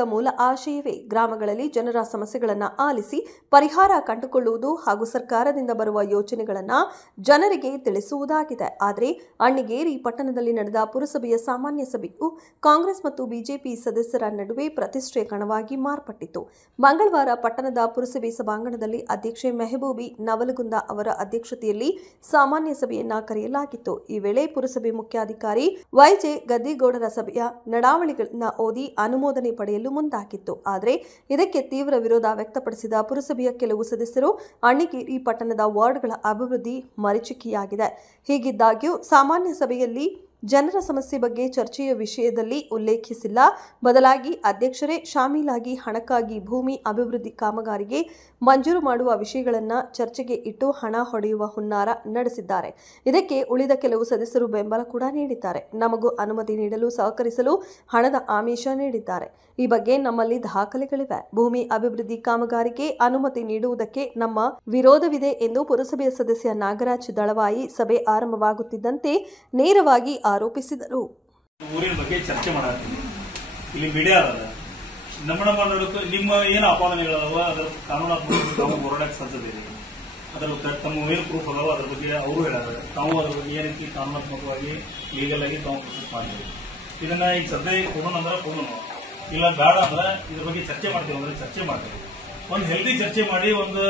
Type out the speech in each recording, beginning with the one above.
ಆಡಳಿತದ ಮೂಲ ಆಶಯವೇ ಗ್ರಾಮಗಳಲ್ಲಿ ಜನರ ಸಮಸ್ಯೆಗಳನ್ನು ಆಲಿಸಿ ಪರಿಹಾರ ಕಂಡುಕೊಳ್ಳುವುದು ಹಾಗೂ ಸರ್ಕಾರದಿಂದ ಬರುವ ಯೋಜನೆಗಳನ್ನು ಜನರಿಗೆ ತಿಳಿಸುವುದಾಗಿದೆ. ಆದರೆ ಅಣ್ಣಿಗೇರಿ ಪಟ್ಟಣದಲ್ಲಿ ನಡೆದ ಪುರಸಭೆಯ ಸಾಮಾನ್ಯ ಸಭೆಯು ಕಾಂಗ್ರೆಸ್ ಮತ್ತು ಬಿಜೆಪಿ ಸದಸ್ಯರ ನಡುವೆ ಪ್ರತಿಷ್ಠೆಯ ಕಣವಾಗಿ ಮಾರ್ಪಟ್ಟಿತು. ಮಂಗಳವಾರ ಪಟ್ಟಣದ ಪುರಸಭೆ ಸಭಾಂಗಣದಲ್ಲಿ ಅಧ್ಯಕ್ಷೆ ಮೆಹಬೂಬಿ ನವಲಗುಂದ ಅವರ ಅಧ್ಯಕ್ಷತೆಯಲ್ಲಿ ಸಾಮಾನ್ಯ ಸಭೆಯನ್ನ ಕರೆಯಲಾಗಿತ್ತು. ಈ ವೇಳೆ ಪುರಸಭೆ ಮುಖ್ಯಾಧಿಕಾರಿ ವೈಜೆ ಗದ್ದಿಗೌಡರ ಸಭೆಯ ನಡಾವಳಿಗಳನ್ನ ಓದಿ ಅನುಮೋದನೆ ಪಡೆಯಲು ಮುಂದಾಗಿತ್ತು. ಆದರೆ ಇದಕ್ಕೆ ತೀವ್ರ ವಿರೋಧ ವ್ಯಕ್ತಪಡಿಸಿದ ಪುರಸಭೆಯ ಕೆಲವು ಸದಸ್ಯರು ಅಣ್ಣಿಗೇರಿ ಪಟ್ಟಣದ ವಾರ್ಡ್ಗಳ ಅಭಿವೃದ್ಧಿ ಮರೀಚಿಕೆಯಾಗಿದೆ. ಹೀಗಿದ್ದಾಗ್ಯೂ ಸಾಮಾನ್ಯ ಸಭೆಯಲ್ಲಿ ಜನರ ಸಮಸ್ಯೆ ಬಗ್ಗೆ ಚರ್ಚೆಯ ವಿಷಯದಲ್ಲಿ ಉಲ್ಲೇಖಿಸಿಲ್ಲ. ಬದಲಾಗಿ ಅಧ್ಯಕ್ಷರೇ ಶಾಮೀಲಾಗಿ ಹಣಕ್ಕಾಗಿ ಭೂಮಿ ಅಭಿವೃದ್ಧಿ ಕಾಮಗಾರಿಗೆ ಮಂಜೂರು ಮಾಡುವ ವಿಷಯಗಳನ್ನು ಚರ್ಚೆಗೆ ಇಟ್ಟು ಹಣ ಹೊಡೆಯುವ ಹುನ್ನಾರ ನಡೆಸಿದ್ದಾರೆ. ಇದಕ್ಕೆ ಉಳಿದ ಕೆಲವು ಸದಸ್ಯರು ಬೆಂಬಲ ಕೂಡ ನೀಡಿದ್ದಾರೆ. ನಮಗೂ ಅನುಮತಿ ನೀಡಲು ಸಹಕರಿಸಲು ಹಣದ ಆಮಿಷ ನೀಡಿದ್ದಾರೆ. ಈ ಬಗ್ಗೆ ನಮ್ಮಲ್ಲಿ ದಾಖಲೆಗಳಿವೆ. ಭೂಮಿ ಅಭಿವೃದ್ಧಿ ಕಾಮಗಾರಿಗೆ ಅನುಮತಿ ನೀಡುವುದಕ್ಕೆ ನಮ್ಮ ವಿರೋಧವಿದೆ ಎಂದು ಪುರಸಭೆಯ ಸದಸ್ಯ ನಾಗರಾಜ್ ದಳವಾಯಿ ಸಭೆ ಆರಂಭವಾಗುತ್ತಿದ್ದಂತೆ ನೇರವಾಗಿ ಆರೋಪಿಸಿದರು. ಊರಿನ ಬಗ್ಗೆ ಚರ್ಚೆ ಮಾಡತ್ತೀವಿ. ಇಲ್ಲಿ ಮೀಡಿಯಾ ಅದ ನಮ್ಮ ನಡುವೆ ನಿಮ್ಮ ಏನು ಆಪಾದನೆಗಳವ ಅದರ ಕಾನೂನಾತ್ಮಕ ತಾವು ಹೋರಾಟಕ್ಕೆ ಸಜ್ಜದಿದೆ. ಅದರ ತಮ್ಮ ಏನು ಪ್ರೂಫ್ ಅದಾವ ಅದ್ರ ಬಗ್ಗೆ ಅವರು ಹೇಳಿದ್ದಾರೆ. ತಾವು ಅದ್ರ ಬಗ್ಗೆ ಏನ್ ರೀತಿ ಕಾನೂನಾತ್ಮಕವಾಗಿ ಲೀಗಲ್ ಆಗಿ ತಾವು ಪ್ರೊಸೆಸ್ ಮಾಡಿದ್ವಿ. ಇದನ್ನ ಈಗ ಸದ್ಯ ಕೊಡೋಣ ಅಂದ್ರೆ ಕೊಡೋಣ, ಇಲ್ಲ ಬೇಡ ಅಂದ್ರೆ ಇದ್ರ ಬಗ್ಗೆ ಚರ್ಚೆ ಮಾಡ್ತೀವಿ ಅಂದ್ರೆ ಚರ್ಚೆ ಮಾಡ್ತೀವಿ. ಒಂದು ಹೆಲ್ದಿ ಚರ್ಚೆ ಮಾಡಿ ಒಂದು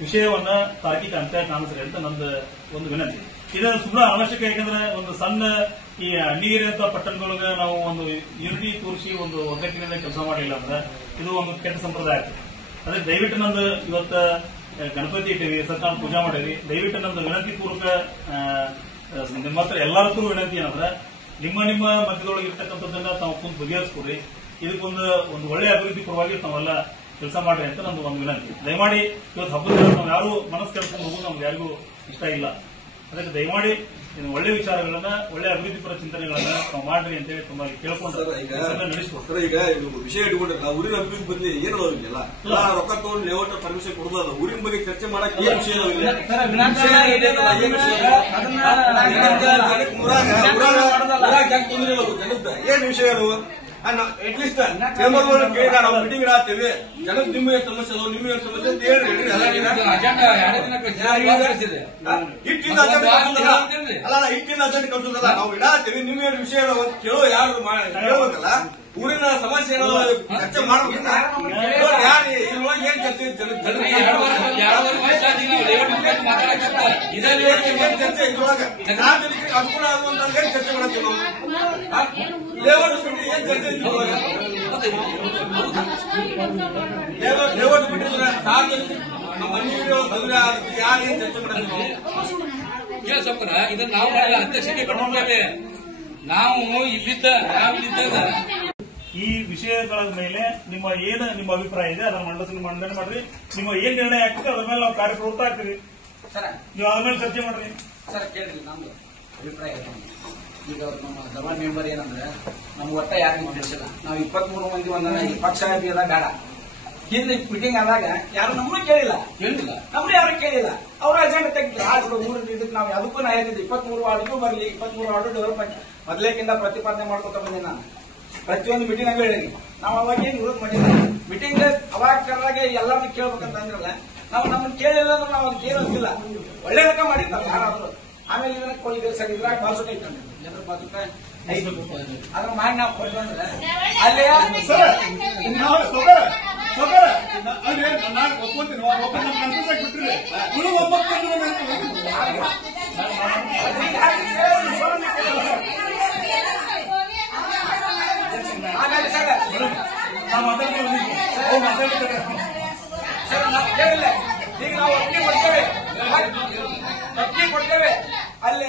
ವಿಷಯವನ್ನ ತಾರ್ಕಿಕ ಅಂತ್ಯ ಕಾಣಿಸ್ರಿ ಅಂತ ನಂದು ಒಂದು ವಿನಂತಿ. ಇದನ್ನು ಸುಮ್ಮನೆ ಅವಶ್ಯಕ. ಯಾಕಂದ್ರೆ ಒಂದು ಸಣ್ಣ ಈ ಅಣ್ಣಿಗೇರಿ ಅಂತ ಪಟ್ಟಣದೊಳಗೆ ನಾವು ಒಂದು ಯೂನಿಟಿ ತೋರಿಸಿ ಒಂದು ಒಗ್ಗಟ್ಟಿನಿಂದ ಕೆಲಸ ಮಾಡಲಿಲ್ಲ ಅಂದ್ರೆ ಇದು ಒಂದು ಕೆಟ್ಟ ಸಂಪ್ರದಾಯ ಆಗ್ತದೆ. ಅದೇ ದಯವಿಟ್ಟು ನಂದು ಇವತ್ತ ಗಣಪತಿ ಇಟ್ಟಿವಿ, ಸತ್ಯನಾರಾಯಣ ಪೂಜಾ ಮಾಡಿರಿ. ದಯವಿಟ್ಟು ನಂದು ವಿನಂತಿ ಪೂರ್ವಕ ನಿಮ್ಮ ಹತ್ರ ಎಲ್ಲರಕ್ಕೂ ವಿನಂತಿ ಏನಂದ್ರೆ ನಿಮ್ಮ ಮಧ್ಯದೊಳಗೆ ಇರ್ತಕ್ಕಂಥದ್ದನ್ನ ತಾವು ಕುಂತು ಬಗೆಹರಿಸ್ಕೊಡ್ರಿ. ಇದಕ್ಕೊಂದು ಒಳ್ಳೆ ಅಭಿವೃದ್ಧಿ ಪರವಾಗಿ ತಾವೆಲ್ಲ ಕೆಲಸ ಮಾಡ್ರಿ ಅಂತ ನಂದು ಒಂದು ವಿನಂತಿ. ದಯಮಾಡಿ ಇವತ್ತು ಹಬ್ಬದ ನಾವು ಯಾರು ಮನಸ್ಸು ಕೆಡಿಸ್ಕೊಂಡು ಹೋಗೋದು ನಮ್ಗೆ ಯಾರಿಗೂ ಇಷ್ಟ ಇಲ್ಲ. ಅದಕ್ಕೆ ದಯಮಾಡಿ ಒಳ್ಳೆ ವಿಚಾರಗಳನ್ನ, ಒಳ್ಳೆ ಅಭಿವೃದ್ಧಿ ಪರ ಚಿಂತನೆಗಳನ್ನ ನಾವು ಮಾಡ್ರಿ ಅಂತ ಹೇಳಿ ತುಂಬಾ ಕೇಳ್ಕೊಂಡು ನಡೆಸ್ಕೊಡ್ತಾರೆ. ಈಗ ವಿಷಯ ಇಟ್ಕೊಂಡ್ರಲ್ಲ, ಊರಿನ ಅಭಿವೃದ್ಧಿ ಬಗ್ಗೆ ಏನೋ ಇಲ್ಲ, ರೊಕ್ಕ ತಗೊಂಡು ಲೇಔಟ್ ಪರ್ಮಿಷನ್ ಕೊಡೋದು, ಊರಿನ ಬಗ್ಗೆ ಚರ್ಚೆ ಮಾಡಕ್ಕೆ ಏನ್ ವಿಷಯ ಏನ್ ವಿಷಯ ಅದು ಅಟ್ಲೀಸ್ಟ್ ನಾವು ಮೀಟಿಂಗ್ ಹಾಕ್ತೇವೆ. ಜನಕ್ಕೆ ನಿಮ್ಮ ಏನ್ ಸಮಸ್ಯೆ ಅದಾವ, ನಿಮ್ಮ ಏನ್ ಸಮಸ್ಯೆ ಅಂತ ಹೇಳ್ರಿ. ಇಟ್ಟಿನ ಅಜೆಂಡ್ ಕಳ್ಸೋದಲ್ಲ, ನಾವು ಇಡಾತೀವಿ. ನಿಮ್ಮ ಏನ್ ವಿಷಯ ಅದಾವ ಅಂತ ಕೇಳೋ ಯಾರು ಹೇಳ್ಬೇಕಲ್ಲ. ಊರಿನ ಸಮಸ್ಯೆ ಏನೋ ಚರ್ಚೆ ಮಾಡ್ಬೇಕಲ್ಲ. ಯಾರು ಇದ್ರೊಳಗೆ ಏನ್ ಚರ್ಚೆ ಚರ್ಚೆ ಇದ್ರೊಳಗೆ ಅನುಕೂಲ ಆಗುವಂತ ಏನ್ ಚರ್ಚೆ ಮಾಡತ್ತೀವಿ ನಾವು. ಲೇಔಟ್ ಬಿಟ್ಟು ಏನ್ ಚರ್ಚೆ ಲೇಔಟ್ ಬಿಟ್ಟಿದ್ರೆ ಸಾರ್ವಜನಿಕ ನಮ್ಮ ಯಾರು ಏನ್ ಚರ್ಚೆ ಮಾಡತ್ತೀವಿ ನಾವು. ಇದನ್ನ ನಾವು ಅಧ್ಯಕ್ಷತೆ ಕಟ್ಕೊಂಡೇವೆ. ನಾವು ಇಲ್ಲಿದ್ದಾಗ ಈ ವಿಷಯಗಳ ಮೇಲೆ ನಿಮ್ಮ ಅಭಿಪ್ರಾಯ ಇದೆ, ಅದನ್ನ ಮಂಡನೆ ಮಾಡ್ರಿ. ನಿಮ್ಮ ಏನ್ ನಿರ್ಣಯ ಆಗ್ತದೆ ಅದ್ರ ಮೇಲೆ ನಾವು ಕಾರ್ಯಪ್ರವೃತ್ತ ಆಗ್ತೀವಿ. ನೀವು ಅದ್ರ ಮೇಲೆ ಚರ್ಚೆ ಮಾಡ್ರಿ. ಸರ್ ಕೇಳಿ, ನಮ್ದು ಅಭಿಪ್ರಾಯ ಈಗ ನಮ್ಮ ದವಾ ಮೆಂಬರ್ ಏನಂದ್ರೆ ನಮ್ಗೆ ಒಟ್ಟ ಯಾರು ತಿಳಿಸಿಲ್ಲ. ನಾವು 23 ಮಂದಿ ಒಂದ ಪಕ್ಷ ಬೇಡ. ಹಿಂದೆ ಮೀಟಿಂಗ್ ಆದಾಗ ಯಾರು ನಮ್ಮನ್ನ ಕೇಳಿಲ್ಲ, ನಮ್ದು ಯಾರು ಕೇಳಿಲ್ಲ. ಅವ್ರ ಅಜೆಂಡ್ ತೆಗೆದು ಊರಿನ ಇದಕ್ಕೆ ನಾವು ಅದಕ್ಕೂ ನಾ ಹೇಳ್ತಿದ್ದೆ 23 ವಾರ್ಡ್ಗೂ ಬರಲಿ, 23 ವಾರ್ಡ್ ಡೆವಲಪ್ಮೆಂಟ್ ಮೊದಲೇಕಿಂತ ಪ್ರತಿಪಾದನೆ ಮಾಡ್ಕೊತ ಬಂದೆ ನಾನು. ಪ್ರತಿಯೊಂದು ಮೀಟಿಂಗ್ ಆಗ ಹೇಳಿ ನಾವು ಅವಾಗ ಏನ್ ವಿರೋಧ ಮಾಡಿಲ್ಲ. ಮೀಟಿಂಗ್ ಅವಾಗ ಕರೆದಾಗ ಎಲ್ಲಾರು ಕೇಳ್ಬೇಕಂತ ಅಂದ್ರಲ್ಲ, ನಾವು ನಮ್ಮನ್ನ ಕೇಳಿಲ್ಲ ಅಂದ್ರೆ ನಾವು ಅದಕ್ಕೆ ಏನಂತಿಲ್ಲ. ಒಳ್ಳೆ ಲೆಕ್ಕ ಮಾಡಿರ್ತಾರೆ ಯಾರಾದ್ರೂ. ಆಮೇಲೆ ಇದನ್ನ ಕೊಟ್ಟಿದ್ದೀವಿ ಸರ್, ಇದ್ರಾಗ ಬಾಸುಟ ಇತ್ತು ಜನರ ಬಾಸುಟ 5 ಅದ್ರ ಮಾಡಿ ನಾವು ಕೊಟ್ಟಂದ್ರೆ ಅಲ್ಲಿ ಕೇಳಿಲ್ಲ. ಈಗ ನಾವು ಅಕ್ಕಿ ಕೊಡ್ತೇವೆ ಅಲ್ಲಿ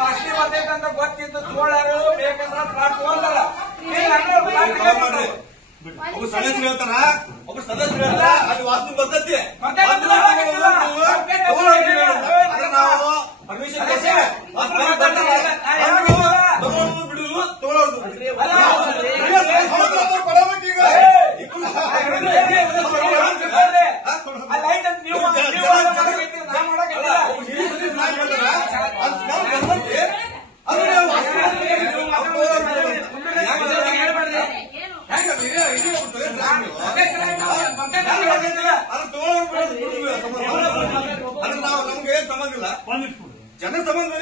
ವಾಸನೆ ಬರ್ತೈತೆ ಅಂತ ಗೊತ್ತಿದ್ದು ತೋಳಾರು ಬೇಕಂದ್ರೆ ಪ್ಲಾಟ್ ತಗೊಂಡಲ್ಲ. ಒಬ್ಬ ಸದಸ್ಯರು ಹೇಳ್ತಾರ, ಅದು ವಾಸನೆ ಬರ್ತೈತಿ ಪರ್ಮಿಷನ್ ಬಿಡುದು ತಗೊಳ್ಳೋದು. ನಮ್ಗೆ ಏನ್ ಸಂಬಂಧ ಇಲ್ಲ, ಜನ ಸಂಬಂಧ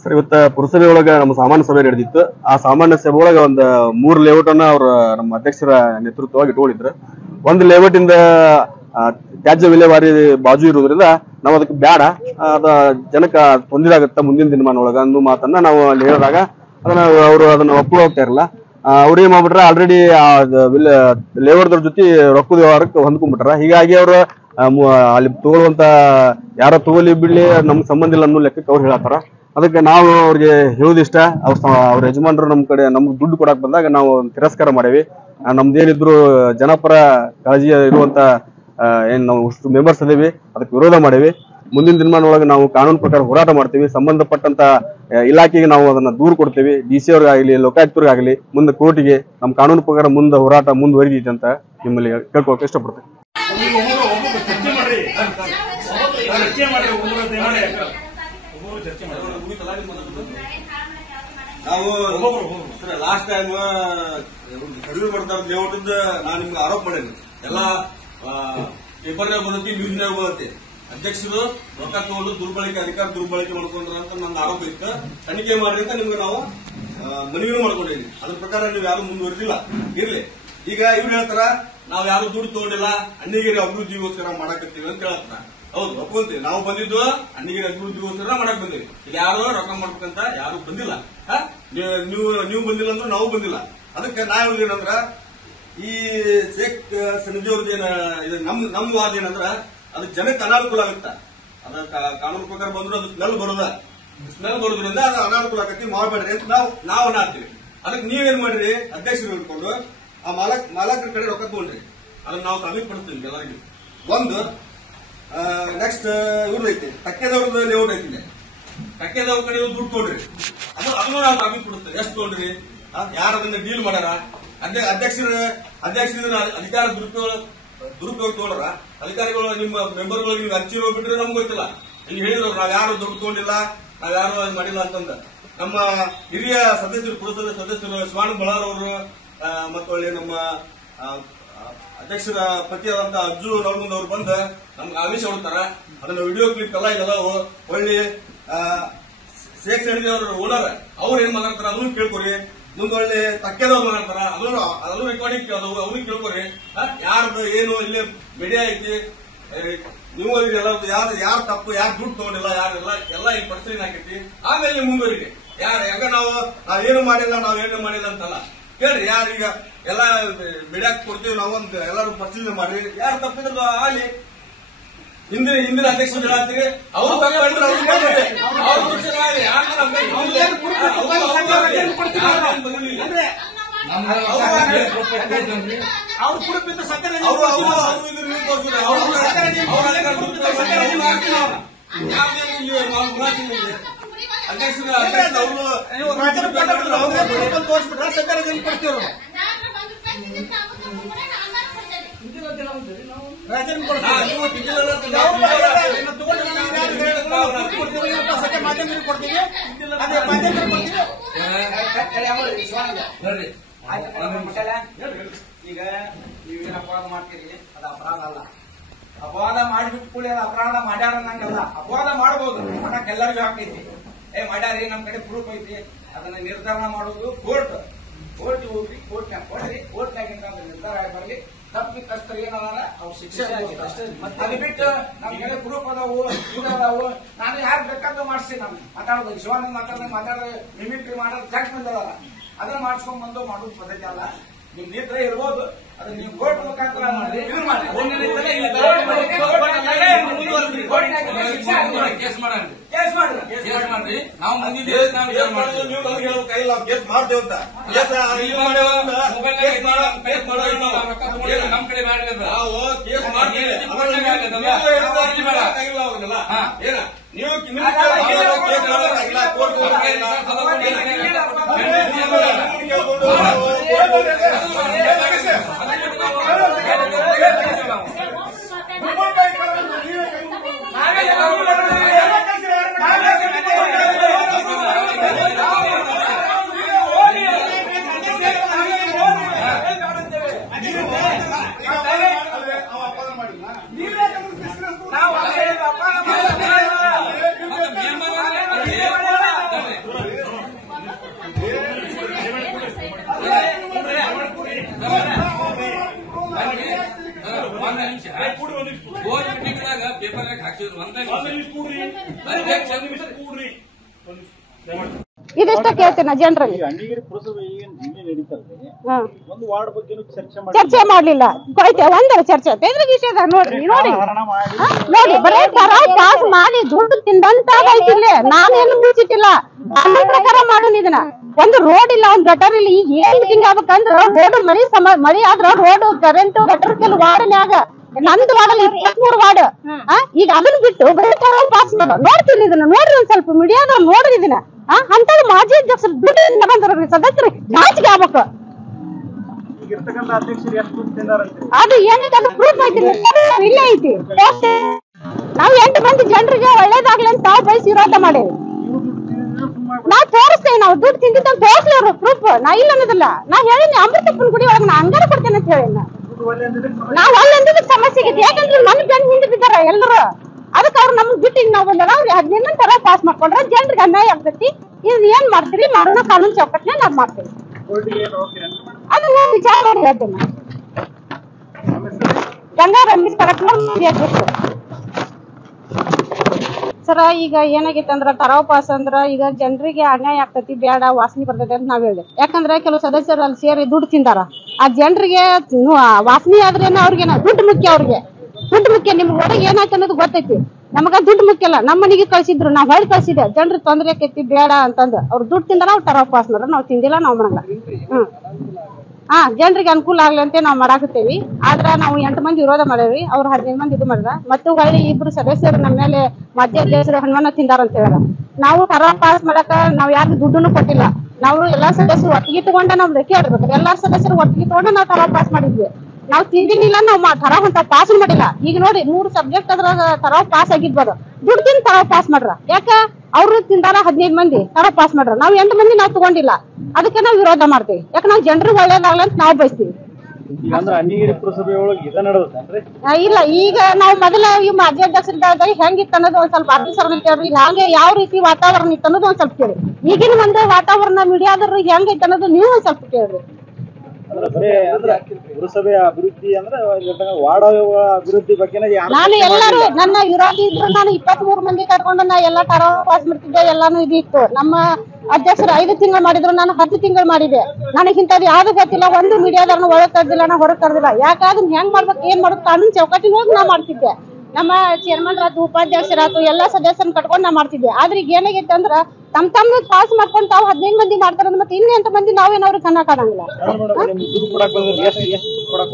ಸರ್, ಇವತ್ತ ಪುರಸಭೆ ಒಳಗ ನಮ್ಮ ಸಾಮಾನ್ಯ ಸಭೆ ನಡೆದಿತ್ತು. ಆ ಸಾಮಾನ್ಯ ಸಭೆ ಒಳಗ ಒಂದ್ 3 ಲೇಔಟ್ ಅನ್ನ ಅವ್ರ ನಮ್ಮ ಅಧ್ಯಕ್ಷರ ನೇತೃತ್ವವಾಗಿ ಇಟ್ಕೊಂಡಿದ್ರು. ಒಂದು ಲೇಔಟ್ ಇಂದ ತ್ಯಾಜ್ಯ ವಿಲೇವಾರಿ ಬಾಜು ಇರೋದ್ರಿಂದ ನಾವು ಅದಕ್ಕೆ ಬೇಡ, ಅದ ಜನಕ್ಕೆ ತೊಂದರೆ ಮುಂದಿನ ದಿನಮಾನ ಒಳಗ ಅನ್ನೋ ಮಾತನ್ನ ನಾವು ಅಲ್ಲಿ ಹೇಳಿದಾಗ ಅವರು ಅದನ್ನ ಒಪ್ಪಿಗೆ ಹೋಗ್ತಾ ಇರಲ್ಲ. ಅವ್ರು ಏನ್ ಮಾಡ್ಬಿಟ್ರ, ಆಲ್ರೆಡಿ ಲೇಔಟ್ದವ್ರ ಜೊತೆ ರೊಕ್ಕದ ವ್ಯವಹಾರಕ್ಕೆ ಹೊಂದ್ಕೊಂಡ್ಬಿಟ್ರ. ಹೀಗಾಗಿ ಅವ್ರು ಅಲ್ಲಿ ತಗೊಳ್ಳುವಂತ ಯಾರೋ ತಗೊಲಿ ಬಿಡ್ಲಿ ನಮ್ಗೆ ಸಂಬಂಧ ಇಲ್ಲ ಅನ್ನೋ ಲೆಕ್ಕಕ್ಕೆ ಅವ್ರು ಹೇಳತ್ತಾರ. ಅದಕ್ಕೆ ನಾವು ಅವ್ರಿಗೆ ಹೇಳುದಿಷ್ಟ, ಅವ್ರ ಯಜಮಾನರು ನಮ್ ಕಡೆ ನಮ್ಗೆ ದುಡ್ಡು ಕೊಡಕ್ ಬಂದಾಗ ನಾವು ತಿರಸ್ಕಾರ ಮಾಡೇವಿ. ನಮ್ದೇನಿದ್ರು ಜನಪರ ಕಾಳಜಿ ಇರುವಂತ ಏನ್ ನಾವು ಅಷ್ಟು ಮೆಂಬರ್ಸ್ ಅದೇವಿ, ಅದಕ್ಕೆ ವಿರೋಧ ಮಾಡೇವಿ. ಮುಂದಿನ ದಿನಮಾನ ಒಳಗೆ ನಾವು ಕಾನೂನು ಪ್ರಕಾರ ಹೋರಾಟ ಮಾಡ್ತೀವಿ. ಸಂಬಂಧಪಟ್ಟಂತ ಇಲಾಖೆಗೆ ನಾವು ಅದನ್ನ ದೂರು ಕೊಡ್ತೀವಿ. DC ಅವ್ರಿಗಾಗ್ಲಿ, ಲೋಕಾಯುಕ್ತರಿಗಾಗ್ಲಿ, ಮುಂದೆ ಕೋರ್ಟಿಗೆ ನಮ್ಮ ಕಾನೂನು ಪ್ರಕಾರ ಮುಂದೆ ಹೋರಾಟ ಮುಂದುವರಿದೈತೆ ಅಂತ ನಿಮ್ಮಲ್ಲಿ ಕೇಳ್ಕೊಳಕ್ ಇಷ್ಟಪಡ್ತೇವೆ. ನಾವು ಲಾಸ್ಟ್ ಟೈಮ್ ಕಡಿಮೆ ಮಾಡ್ತಾ ಲೇಔಟ್ ನಾನು ನಿಮ್ಗೆ ಆರೋಪ ಮಾಡೇನಿ. ಎಲ್ಲ ಪೇಪರ್ನಾಗ ಬರುತ್ತೆ, ನ್ಯೂಸ್ನಾಗ ಬರುತ್ತೆ. ಅಧ್ಯಕ್ಷರು ರೊಕ್ಕ ತಗೊಂಡು ದುರ್ಬಳಕೆ, ಅಧಿಕಾರ ದುರ್ಬಳಕೆ ಮಾಡ್ಕೊಂಡ್ರ ಅಂತ ನನ್ನ ಆರೋಪ ಇತ್ತು. ತನಿಖೆ ಮಾಡ್ರಿ ಅಂತ ನಿಮ್ಗೆ ನಾವು ಮನವಿನೂ ಮಾಡ್ಕೊಂಡಿದ್ದೀನಿ. ಅದ್ರ ಪ್ರಕಾರ ನೀವು ಯಾರು ಮುಂದುವರೆದಿಲ್ಲ. ಇರ್ಲಿ, ಈಗ ಇವ್ರು ಹೇಳ್ತಾರ ನಾವ್ ಯಾರು ದುಡ್ಡು ತಗೊಂಡಿಲ್ಲ, ಅಣ್ಣಿಗೇರಿ ಅಭಿವೃದ್ಧಿಗೋಸ್ಕರ ಮಾಡಕತ್ತೀವಿ ಅಂತ ಹೇಳ್ತಾರ. ಹೌದು, ಒಪ್ಕೊಂತೀವಿ. ನಾವು ಬಂದಿದ್ದು ಅಣ್ಣಿಗೇರಿ ಅಭಿವೃದ್ಧಿಗೋಸ್ಕರ ಮಾಡಕ್ ಬಂದಿವಿ. ಈಗ ಯಾರು ರೊಕ್ಕ ಮಾಡ್ಬೇಕಂತ ಯಾರು ಬಂದಿಲ್ಲ. ನೀವು ಬಂದಿಲ್ಲ ಅಂದ್ರೆ ನಾವು ಬಂದಿಲ್ಲ. ಅದಕ್ಕೆ ನಾ ಹೇಳೋದೇನಂದ್ರ, ಈ ಶೇಖ್ ಸನದಿ ಅವ್ರದ್ದೇನ ಇದು ನಮ್ ವಾದ ಏನಂದ್ರ ಅದು ಜನಕ್ಕೆ ಅನಾನುಕೂಲ ಆಗುತ್ತ. ಅದ ಕಾನೂನು ಪ್ರಕಾರ ಬಂದ್ರು ಅದು ಸ್ಮೆಲ್ ಬರೋದ್ರಿಂದ ಅದು ಅನಾನುಕೂಲ ಆಗತ್ತಿ, ಮಾಡಬೇಡ್ರಿ ಅಂತ ನಾವು ಅನ್ನತ್ತೀವಿ. ಅದಕ್ಕೆ ನೀವೇನ್ ಮಾಡ್ರಿ, ಅಧ್ಯಕ್ಷರು ಹಿಡ್ಕೊಂಡು ಆ ಮಾಲಕರ ಕಡೆ ರೊಕ್ಕ ತಗೊಂಡ್ರಿ. ಅದನ್ನ ನಾವು ಸಮೀಪಡಿಸ್ತೀವಿ ಎಲ್ಲರಿಗೂ. ಒಂದು ನೆಕ್ಸ್ಟ್ ಇವ್ರದೈತಿ, ಟಕ್ಕೆದವ್ರದ್ದು ಲೇಔಟ್ ಐತಿ. ಟಕ್ಕೆದವ್ರ ಕಡೆ ದುಡ್ಡು ತಗೊಂಡ್ರಿ, ಅದನ್ನು ನಾವು ಸಮೀಪಡಿಸ್ತೇವೆ. ಎಷ್ಟು ತಗೊಂಡ್ರಿ, ಯಾರು ಅದನ್ನ ಡೀಲ್ ಮಾಡ್ಯಾರ, ಅಧ್ಯಕ್ಷರ ಅಧಿಕಾರ ದುರುಪಯೋಗ ತಗೊಳ್ರ, ಅಧಿಕಾರಿಗಳು ನಿಮ್ಮ ಮೆಂಬರ್ಗಳು ನೀವು ಹಚ್ಚಿರೋ ಬಿಟ್ರೆ ನಮ್ಗೆ ಗೊತ್ತಿಲ್ಲ. ಇಲ್ಲಿ ಹೇಳಿದ್ರು ನಾವ್ ಯಾರು ದುಡ್ಡು ತಗೊಂಡಿಲ್ಲ, ನಾವ್ ಯಾರು ಮಾಡಿಲ್ಲ ಅಂತಂದ. ನಮ್ಮ ಹಿರಿಯ ಸದಸ್ಯರು, ಪುರಸಭೆ ಸದಸ್ಯರು ಶಿವಾನಂದ ಬಳ್ಳಾರ್ ಅವರು ಮತ್ತು ಒಳ್ಳೆ ನಮ್ಮ ಅಧ್ಯಕ್ಷರ ಪತಿಯಾದಂತ ಅಜ್ಜು ನವಮುಂದ್ ಅವ್ರು ಬಂದ ನಮ್ಗೆ ಆದೇಶ ಹೊಡ್ತಾರ. ಅದನ್ನ ವಿಡಿಯೋ ಕ್ಲಿಪ್ ಎಲ್ಲ ಇದೆಲ್ಲ ಒಳ್ಳೆ ಶೇಖ್ ಸಣದಿ ಅವ್ರ ಓನರ್ ಅವ್ರು ಏನ್ ಮಾತಾಡ್ತಾರ ಅದನ್ನು ಕೇಳ್ಕೊರಿ. ಮುಂದೊಳ್ಳೆ ತಕ್ಕೆದವ್ರು ಮಾತಾಡ್ತಾರ ಅದನ್ನು ರೆಕಾರ್ಡಿಂಗ್ ಅವ್ರಿಗೆ ಕೇಳ್ಕೊರಿ. ಯಾರ್ದು ಏನು ಇಲ್ಲಿ ಮೀಡಿಯಾ ಐತಿ, ನೀವು ಎಲ್ಲರದ್ದು ಯಾರು ತಪ್ಪು, ಯಾರು ದುಡ್ಡು ತಗೊಂಡಿಲ್ಲ, ಯಾರೆಲ್ಲ ಎಲ್ಲ ಇಲ್ಲಿ ಪರಿಸ್ಥಿತಿ ಹಾಕೈತಿ. ಆಮೇಲೆ ನೀವು ಮುಂದುವರಿಗೆ ಯಾಕ ನಾವೇನು ಮಾಡಿಲ್ಲ ಅಂತಲ್ಲ ಕೇಳ್ರಿ. ಯಾರೀಗ ಎಲ್ಲ ಮೀಡಿಯಾಕ್ ಕೊಡ್ತೀವಿ ನಾವೊಂದು ಎಲ್ಲರೂ ಪರಿಶೀಲನೆ ಮಾಡ್ರಿ. ಯಾರು ತಪ್ಪಿದ್ರು ಅಲ್ಲಿ ಹಿಂದಿನ ಅಧ್ಯಕ್ಷರು ಹೇಳತ್ತೀರಿ, ಅವರು ಈಗ ನೀವೇನು ಅಪರಾಧ ಮಾಡ್ತೀರಿ ಅದು ಅಪರಾಧ ಅಲ್ಲ. ಅಪವಾದ ಮಾಡಿಬಿಟ್ಟು ಕೂಡಿ ಅದು ಅಪರಾಧ ಮಾಡ್ಯಾರ ಅನ್ನಂಗಲ್ಲ. ಅಪವಾದ ಮಾಡಬಹುದು, ಮಾಡಕ್ ಎಲ್ಲರಿಗೂ ಹಾಕೈತಿ. ಮಾಡ್ಯಾರಿ, ನಮ್ ಕಡೆ ಪ್ರೂಫ್ ಐತಿ, ಅದನ್ನ ನಿರ್ಧಾರ ಮಾಡೋದು ಕೋರ್ಟ್ ಹೋಗ್ರಿ, ಕೋರ್ಟ್ನಾಗ ಕೊಡ್ರಿ, ಕೋರ್ಟ್ನಾಗಿಂತ ನಿರ್ಧಾರ ಬರಲಿ. ತಪ್ಪಿತಸ್ಥರು ಏನದಾರ ಅವ್ರ ಶಿಕ್ಷೆ ಅದು ಬಿಟ್ಟು ನಮ್ ಕಡೆ ಪ್ರೂಫ್ ಅದಾವು, ಇದಾವು, ನಾನು ಯಾರು ಬೇಕಾದ್ರೂ ಮಾಡಿಸಿ ನಾನು ಮಾತಾಡೋದು ಶಿವಾನಂದ್ ಮಾತಾಡೋದು ಮಿಮಿಕ್ರಿ ಮಾಡೋದು ಜಾಕ್ ಬಂದಲ್ಲ, ಅದನ್ನ ಮಾಡ್ಸ್ಕೊಂಡ್ ಬಂದು ಮಾಡೋದು ಪದ್ಧತಿ ಅಲ್ಲ. ನಿಮ್ ನೀತ್ರ ಇರ್ಬೋದು, ಅದನ್ನ ನೀವು ಕೋರ್ಟ್ ಮುಖಾಂತರ ಮಾಡಿ ಕೇಸ್ ಮಾಡ್ರಿ. ನಾವು ಮುಂದಿದ್ದೇವೆ, ನಾವು ಕೈಲ್ಲ ಕೇಸ್ ಮಾಡ್ತೇವೆ ಅಂತ ನಮ್ ಕಡೆ ಮಾಡಿಲ್ಲ. ನಾವು ಕೇಸ್ ಮಾಡ್ತೀವಿ. ಪೇಪರ್ ಹಾಕಿದ್ರು ಇದೆಷ್ಟ ಕೇಳ್ತೇನೆ ಜನರಲ್ಲಿ ಚರ್ಚೆ ಮಾಡ್ಲಿಲ್ಲ ಒಂದರ ಚರ್ಚೆ ಇದ್ರ ವಿಷಯದ ನೋಡ್ರಿ ನೋಡಿ ನೋಡಿ ಬರೀ ಪಾಸ್ ಮಾಡಿ ದುಡ್ಡು ತಿಂದಂತಾಗೈತಿಲ್ಲ. ನಾನೇನು ಮುಚ್ಚಿಟ್ಟಿಲ್ಲ, ನನ್ನ ಪ್ರಕಾರ ಮಾಡೋಣ ಇದನ್ನ. ಒಂದು ರೋಡ್ ಇಲ್ಲ, ಒಂದ್ ಗಟರ್ ಇಲ್ಲ. ಈಗ ಏನ್ ಹಿಂಗ ಆಗ್ಬೇಕಂದ್ರ ರೋಡ್ ಮಳಿ ಆದ್ರ ರೋಡ್ ಕರೆಂಟ್ ಗಟರ್ ಕೆಲವು ವಾರ್ಡ್ನ್ಯಾಗ ನಂದು ವಾರ್ಡಲ್ಲಿ 23 ವಾರ್ಡ್. ಈಗ ಅದನ್ನ ಬಿಟ್ಟು ಬರೀ ಪಾಸ್ ನೋಡ್ತೀನಿ ಇದನ್ನ. ನೋಡ್ರಿ ಒಂದ್ ಸ್ವಲ್ಪ ಮೀಡಿಯಾದ ನೋಡ್ರಿ ಇದನ್ನ. ಅಂತ ಮಾಜಿ ಅಧ್ಯಕ್ಷರು ದುಡ್ಡಿಂದ ಬಂದ್ರಿ ಸದಸ್ಯರು ನಾಚಿಕೆ ಆಗ್ಬೇಕು. ಅದು ಏನೈತೆ ಅದು ಪ್ರೂಫ್ ಐತಿ, ಇಲ್ಲೇ ಐತಿ. ನಾವ್ 8 ಮಂದಿ ಜನರಿಗೆ ಒಳ್ಳೇದಾಗ್ಲಿ ಅಂತ ತಾವು ಬಯಸಿ ವಿರೋಧ ಮಾಡೇವಿ. ನಾವ್ ತೋರಿಸ್ತೇವೆ, ನಾವು ದುಡ್ಡು ತಿಂದಿದ್ದಂತ ತೋರಿಸ್ಲಿ ಅವ್ರು ಪ್ರೂಫ್. ನಾ ಇಲ್ಲ ಅನ್ನೋದಿಲ್ಲ. ನಾ ಹೇಳಿನಿ ಅಮೃತಪ್ಪನ ಗುಡಿ ಒಳಗೆ ನಾ ಅಂಗಾರ ಕೊಡ್ತೇನೆ ಅಂತ ಹೇಳಿ ನಾವ್ ಅಲ್ಲಿಂದ ಸಮಸ್ಯೆ ಆಗೈತಿ. ಯಾಕಂದ್ರೆ ನನ್ನ ಬೆನ್ನು ಹಿಂದೆ ಬಿದ್ದಾರ ಎಲ್ಲರೂ. ಅದಕ್ಕೆ ಅವ್ರು ನಮ್ಗೆ ಬಿಟ್ಟು ಈಗ ನಾವು ಬಂದಾರ. ಅವ್ರು 15 ತರ ಪಾಸ್ ಮಾಡ್ಕೊಂಡ್ರೆ ಜನರಿಗೆ ಅನ್ಯಾಯ ಆಗ್ತೈತಿ. ಇದು ಏನ್ ಮಾಡ್ತೀರಿ ಮಾಡೋಣ, ಕಾನೂನು ಚೌಕಟ್ಟಿನ ನಾವ್ ಮಾಡ್ತೀವಿ. ಅದನ್ನ ವಿಚಾರ ಮಾಡಿ ಹೇಳ್ತೇನೆ. ಗಂಗಾ ರಮೇಶ್ ಸರ, ಈಗ ಏನಾಗೈತೆ ಅಂದ್ರ ಟರಾವ್ ಪಾಸ್ ಅಂದ್ರ ಈಗ ಜನರಿಗೆ ಅನ್ಯಾಯ ಆಗ್ತೈತಿ, ಬೇಡ ವಾಸನೆ ಬರ್ತೈತಿ ಅಂತ ನಾವ್ ಹೇಳಿದೆ. ಯಾಕಂದ್ರೆ ಕೆಲವು ಸದಸ್ಯರು ಅಲ್ಲಿ ಸೇರಿ ದುಡ್ಡು ತಿಂದಾರ. ಆ ಜನರಿಗೆ ವಾಸನೆ ಆದ್ರೇನ ಅವ್ರಿಗೆ ದುಡ್ಡು ಮುಖ್ಯ. ಅವ್ರಿಗೆ ದುಡ್ಡು ಮುಖ್ಯ. ನಿಮ್ಗೆ ಒಳಗೆ ಏನಾಯ್ತು ಅನ್ನೋದು ಗೊತ್ತೈತಿ. ನಮಗ ದುಡ್ಡು ಮುಖ್ಯ ಅಲ್ಲ. ನಮ್ಮ ಮನೆಗೆ ಕಳ್ಸಿದ್ರು, ನಾವ್ ಹೊಳಿ ಕಳ್ಸಿದೆ. ಜನರಿಗೆ ತೊಂದರೆ ಆಕೈತಿ ಬೇಡ ಅಂತಂದು ಅವ್ರು ದುಡ್ಡು ತಿಂದಾರ. ಅವ್ರು ಟರಾವ್ ಪಾಸ್ ಮಾಡ್ರ, ನಾವ್ ತಿಂದಿಲ್ಲ, ನಾವ್ ಮಾಡಲ್ಲ. ಜನರಿಗೆ ಅನುಕೂಲ ಆಗ್ಲಿ ಅಂತ ನಾವ್ ಮಾಡಾಕತ್ತೇವಿ. ಆದ್ರ ನಾವು 8 ಮಂದಿ ವಿರೋಧ ಮಾಡೇವಿ, ಅವ್ರು 15 ಮಂದಿ ಇದು ಮಾಡಿದ್ರ. ಮತ್ತು ಹೊಳ್ಳಿ 2 ಸದಸ್ಯರು ನಮ್ಮ ಮೇಲೆ ಮಾಜಿ ಅಧ್ಯಕ್ಷರು ಹನುಮಾನ ತಿಂದಾರ ಅಂತ ಹೇಳ. ನಾವು ಟರಾವ್ ಪಾಸ್ ಮಾಡಕ ನಾವ್ ಯಾರಿಗೂ ದುಡ್ಡನ್ನು ಕೊಟ್ಟಿಲ್ಲ. ನಾವು ಎಲ್ಲಾ ಸದಸ್ಯರು ಒಟ್ಟಿಗೆ ತಗೊಂಡ ನಾವ್ ಲೆಕ್ಕ ಆಡ್ಬೇಕು. ಎಲ್ಲಾ ಸದಸ್ಯರು ಒಟ್ಟಿಗೆ ತಗೊಂಡ ನಾವ್ ಟರಾವ್ ಪಾಸ್ ಮಾಡಿದ್ವಿ. ನಾವ್ ತಿಂದಿನಿಲ್ಲ, ನಾವ್ ಟರಾವ್ ಅಂತ ಪಾಸ್ ಮಾಡಿಲ್ಲ. ಈಗ ನೋಡಿ 3 ಸಬ್ಜೆಕ್ಟ್ ಅದ್ರಾಗ ಟರಾವ್ ಪಾಸ್ ಆಗಿರ್ಬೋದು. ದುಡ್ಡು ತಿಂದು ಟರಾವ್ ಪಾಸ್ ಮಾಡ್ರ. ಯಾಕ ಅವ್ರು ತಿಂದಾರ 15 ಮಂದಿ ಟರಾವ್ ಪಾಸ್ ಮಾಡ್ರ. ನಾವ್ 8 ಮಂದಿ ನಾವ್ ತಗೊಂಡಿಲ್ಲ. ಅದಕ್ಕೆ ನಾವ್ ವಿರೋಧ ಮಾಡ್ತೀವಿ. ಯಾಕೆ ನಾವ್ ಜನರಿಗೆ ಒಳ್ಳೇದಾಗ್ಲ ಅಂತ ನಾವ್ ಬಯಸ್ತೀವಿ. ಇಲ್ಲ, ಈಗ ನಾವ್ ಮೊದಲ ಈ ಮಾಜಿ ಅಧ್ಯಕ್ಷರಿದ್ದಾಗ ಹೆಂಗಿತ್ತು ಅನ್ನೋದು ಒಂದ್ ಸ್ವಲ್ಪ ಆಫೀಸರ್ ಕೇಳ್ರಿ. ಹಂಗೆ ಯಾವ ರೀತಿ ವಾತಾವರಣ ಇತ್ತು ಅನ್ನೋದು ಒಂದ್ ಸ್ವಲ್ಪ ಕೇಳಿ. ಈಗಿನ ಒಂದು ವಾತಾವರಣ ಮೀಡಿಯಾದ್ರ ಹೆಂಗೈತೆ ಅನ್ನೋದು ನೀವು ಒಂದ್ ಸ್ವಲ್ಪ ಕೇಳ್ರಿ. ಪುರಸಭೆಯ ಅಭಿವೃದ್ಧಿ ಅಂದ್ರೆ ವಾರ್ಡ್ ಅಭಿವೃದ್ಧಿ ಬಗ್ಗೆ ನಾನು ಎಲ್ಲರೂ ನನ್ನ ವಿರೋಧಿ ಇದ್ರು ನಾನು 23 ಮಂದಿ ಕಟ್ಕೊಂಡು ನಾ ಎಲ್ಲಾ ಟರಾವ್ ಪಾಸ್ ಮಾಡ್ತಿದ್ದೆ. ಎಲ್ಲಾನು ಇದಿತ್ತು. ನಮ್ಮ ಅಧ್ಯಕ್ಷರು 5 ತಿಂಗಳು ಮಾಡಿದ್ರು, ನಾನು 10 ತಿಂಗಳು ಮಾಡಿದೆ. ನನಗೆ ಇಂಥದ್ದು ಯಾವ್ದು ಗೊತ್ತಿಲ್ಲ. ಒಂದು ಮೀಡಿಯಾದವ್ರನ್ನ ಒಳಗ್ ಕರ್ದಿಲ್ಲ, ನಾ ಹೊರಗ್ ಕರ್ದಿಲ್ಲ. ಯಾಕಾದ್ರೆ ಹೆಂಗ್ ಮಾಡ್ಬೇಕು, ಏನ್ ಮಾಡ್ಬೇಕು ಕಾನೂನು ಚೌಕಟ್ಟಿನ ಹೋಗಿ ನಾ ಮಾಡ್ತಿದ್ದೆ. ನಮ್ಮ ಚೇರ್ಮನ್ ರಾತು, ಉಪಾಧ್ಯಕ್ಷರಾತು ಎಲ್ಲಾ ಸದಸ್ಯರನ್ನ ಕಟ್ಕೊಂಡು ನಾ ಮಾಡ್ತಿದ್ದೆ. ಆದ್ರೆ ಈಗ ಏನಾಗೈತೆ ಅಂದ್ರ ತಮ್ಮ ಪಾಸ್ ಮಾಡ್ಕೊಂಡು ತಾವು 15 ಮಂದಿ ಮಾಡ್ತಾರ. ಮತ್ತೆ ಇನ್ನು 8 ಮಂದಿ ನಾವೇನವ್ರಿಗೆ ಕನ್ನಕಾಗಂಗಿಲ್ಲ.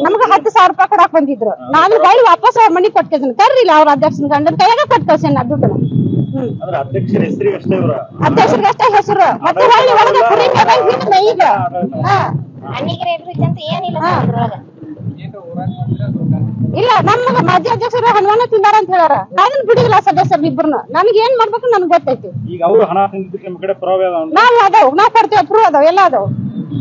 ನಮ್ಗೆ 10,000 ರೂಪಾಯಿ ಕೊಡಾಕ್ ಬಂದಿದ್ರು. ನಾನು ಬೈಲಿ ವಾಪಸ್ ಅವ್ರ ಮನೆಗೆ ಕೊಟ್ಟಿದ್ದೀನಿ. ಕರ್ರಿಲ್ಲ ಅವ್ರ ಅಧ್ಯಕ್ಷನ ಗಂಡನ ಕೈಯಾಗ ಕೊಟ್ಟು ಕಳ್ಸೇನ ದುಡ್ಡು. ಅಧ್ಯಕ್ಷರಿಗೆ ಅಷ್ಟೇ ಹೆಸರು. ಮತ್ತೆ ಈಗ ಇಲ್ಲ, ನಮ್ಮ ಮಾಜಿ ಅಧ್ಯಕ್ಷರು ಹನುಮಾನ ತಿಂದಾರ ಅಂತ ಹೇಳಾರ. ನಾವೇನ್ ಬಿಡಿಲ್ಲ ಸದಸ್ಯರು ಇಬ್ಬರನ್ನ. ನನ್ಗೆ ಏನ್ ಮಾಡ್ಬೇಕು ನನ್ಗೆ ಗೊತ್ತೈತಿ. ನಾವ್ ಅದಾವ್, ನಾವ್ ಕೊಡ್ತೇವೆ. ಪ್ರೂವ್ ಅದಾವ್, ಎಲ್ಲ ಅದಾವ್,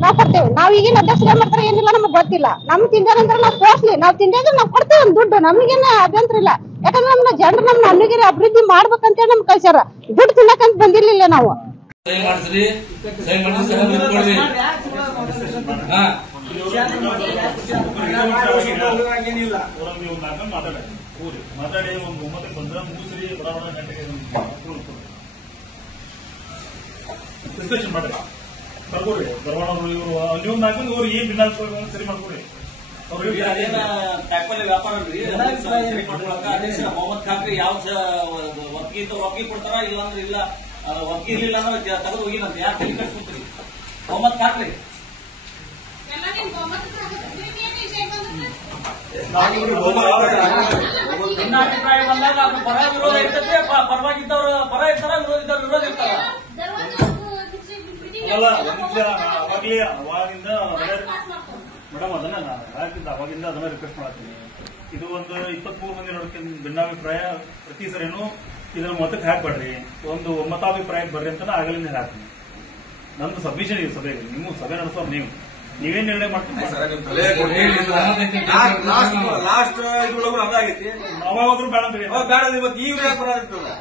ನಾವ್ ಕೊಡ್ತೇವೆ. ನಾವ್ ಈಗಿನ ಅಧ್ಯಕ್ಷರು ಏನ್ ಮಾಡ್ತಾರೆ ಏನಿಲ್ಲ ನಮಗ್ ಗೊತ್ತಿಲ್ಲ. ನಮ್ ತಿಂದಾರಂದ್ರೆ ನಾವ್ ತೋರ್ಸ್ಲಿ. ನಾವ್ ತಿಂದಾದ್ರೆ ನಾವ್ ಕೊಡ್ತೇವೆ ದುಡ್ಡು. ನಮ್ಗೇನ ಅಭ್ಯಂತರ ಇಲ್ಲ. ಯಾಕಂದ್ರೆ ನಮ್ಮ ಜನರು ನಮ್ಮ ಅನ್ನಗಿರಿ ಅಭಿವೃದ್ಧಿ ಮಾಡ್ಬೇಕಂತ ನಮ್ ಕಳ್ಸ್ಯಾರ. ದುಡ್ಡು ತಿನ್ನಕಂತ ಬಂದಿರ್ಲಿಲ್ಲ ನಾವು. ಮಾತಾಡಿ ಒಂದು 9ಕ್ಕೆ ಬಂದ್ರೆ ಮುಗಿಸ್ರಿ. ಬಡ ಗಂಟೆಗೆ ಡಿಸ್ಕಷನ್ ಮಾಡ್ರಿ. ಕರ್ಕೊಡ್ರಿ ಧರ್ಮಣ್ಣವ್ರು ಇವರು ನೀವು ನಾಲ್ಕು ಇವ್ರು ಈ ಭಿನ್ನಾಭಿಪ್ರಾಯಗಳನ್ನು ಸರಿ ಮಾಡ್ಕೊಡ್ರಿ. ಅದೇನ ಟ್ಯಾಕ್ಪಲ್ಲಿ ವ್ಯಾಪಾರ ಅಧ್ಯಕ್ಷ ಮೊಹಮ್ಮದ್ ಖಾನ್ರಿ ಯಾವ ಒಪ್ಪಿಗೆ ಕೊಡ್ತಾರ ಇಲ್ಲಾಂದ್ರೆ ಇಲ್ಲ ಒಪ್ಪಿಗೆ ಇರ್ಲಿಲ್ಲ ಅಂದ್ರೆ ತೆಗೆದು ಹೋಗಿನಂತ ಯಾರು ತಲೆ ಕಟ್ಸ್ಕೊತೀರಿ ಮೊಹಮ್ಮದ್ ಖಾನ್ರಿ ಭಿನ್ನಾಭಿಪ್ರಾಯ ಬಂದಾಗ ಅದು ಪರ ವಿರೋಧ ಇರ್ತದೆ. ಪರವಾಗಿದ್ದವ್ರು ಪರ ಇರ್ತಾರ, ವಿರೋಧಿದ್ದವ್ರು ವಿರೋಧ ಇರ್ತಾರ. ಅಲ್ಲ ಅವಾಗ್ಲೇ ಅವಾಗಿಂದ ಮೇಡಮ್ ಅದನ್ನ ನಾನು ಯಾಕಿಂದ ಅವಾಗಿಂದ ಅದನ್ನ ರಿಕ್ವೆಸ್ಟ್ ಮಾಡ್ತೀನಿ. ಇದು ಒಂದು 23 ಮಂದಿ ನೋಡ್ಕೊಂಡು ಭಿನ್ನಾಭಿಪ್ರಾಯ ಪ್ರತಿ ಸರಿನೂ ಇದನ್ನ ಮತಕ್ಕೆ ಹಾಕ್ಬೇಡ್ರಿ, ಒಂದು ಒಮ್ಮತಾಭಿಪ್ರಾಯಕ್ಕೆ ಬರ್ರಿ ಅಂತ ಆಗಲಿಂದ ಹಾಕ್ತೀನಿ. ನಂದು ಸಬ್ಮಿಷನ್ ಇದೆ ಸಭೆಗೆ, ನಿಮ್ಮ ಸಭೆ ನಡೆಸೋರು ನೀವೇನ್ ನಿರ್ಣಯ ಮಾಡ್ತೀನಿ. ಲಾಸ್ಟ್ ಇದ್ರೊಳಗೂ ಅದಾಗೈತಿ. ಅವಾಗಾದ್ರೂ ಬೇಡ ಅಂತ ಬೇಡ ಇವತ್ತು ಈಗ ವ್ಯಾಪಾರ ಆಗ್ತದೆ.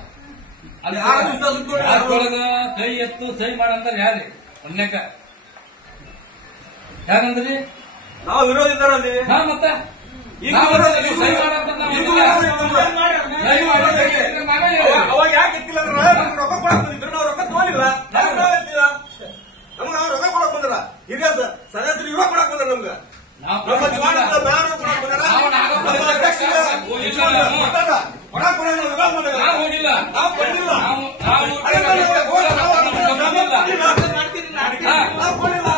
ಕೈ ಎತ್ತು ಸಹಿ ಮಾಡಂತ ಯಾರಿ ಒನ್ನೇಕ ಯಾರಂದ್ರಿ ನಾವು ವಿರೋಧ ಇದ್ದಾರಲ್ಲಿ ಮತ್ತೆ ಅವಾಗ ಯಾಕೆ ಎತ್ತಿಲ್ಲ ಅಂದ್ರೆ ರೊಕ್ಕ ಕೊಡಕ್ ಬಂದಿದ್ರು, ನಾವು ರೊಕ್ಕ ತಗೊಂಡಿಲ್ಲ, ನಮ್ಗೆ ರೊಕ್ಕ ಕೊಡಕ್ ಬಂದಿಲ್ಲ. ಈಗ ಸದಸ್ಯರು ಇವಾಗ ಕೊಡಕ್ ಬಂದ್ರ ನಮ್ಗೆ ನಮ್ಮ ಚುನಾವಣೆ ಬ್ಯಾನ್ ಕೊಡಕ್ ಬಂದಾರ. ನಮ್ಮ ಅಧ್ಯಕ್ಷ ಕೊಡಕ್ ಬಂದ ನಾವು ಹೋಗಿಲ್ಲ, ನಾವು ಬಂದಿಲ್ಲ, ನಾವು ಕೊಡಿಲ್ಲ.